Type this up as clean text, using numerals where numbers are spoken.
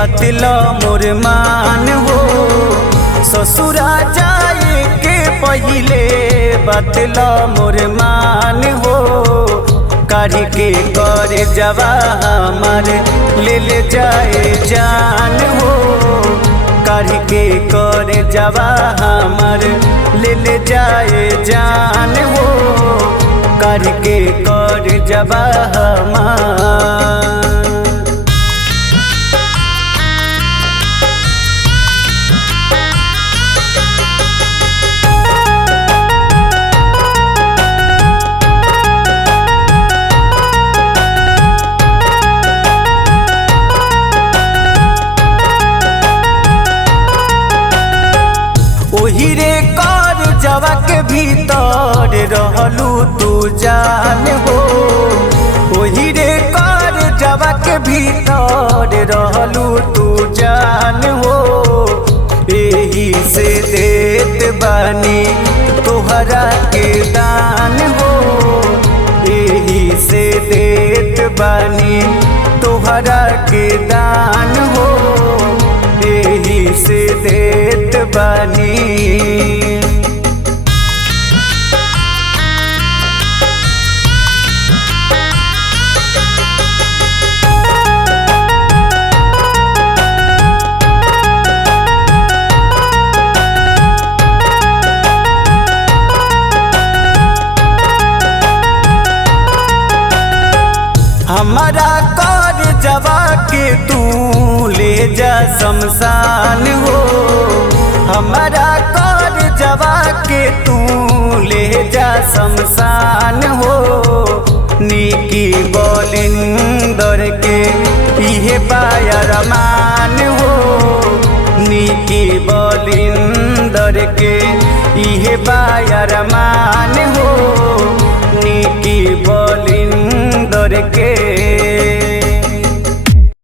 बतला मोर मान हो। ससुरा जाए के पहिले बतला मोर मान हो। काढ़ी के कर जवा हमार ले ले जाए जान हो। काढ़ी के कर जवा हमार ले ले जाए जान हो। काढ़ी के कर जवा हमार। हीरे कर जवा के भीतर रहलू तू जान हो। हीरे कर जवा के भीतर रहलू तू जान हो। यही से देत बानी तोहरा के दान हो। यही से देत बानी तोहरा के दान हो। यही से देत बानी। हमारा कर जवा के तू ले जा शमशान हो। हमारा कर जवा के तू ले जा शमशान हो। निकी बोलिंदर के इहे बायर मान हो। निकी बोलिंदर के इहे बायर मान हो। निकी बोलिंदर के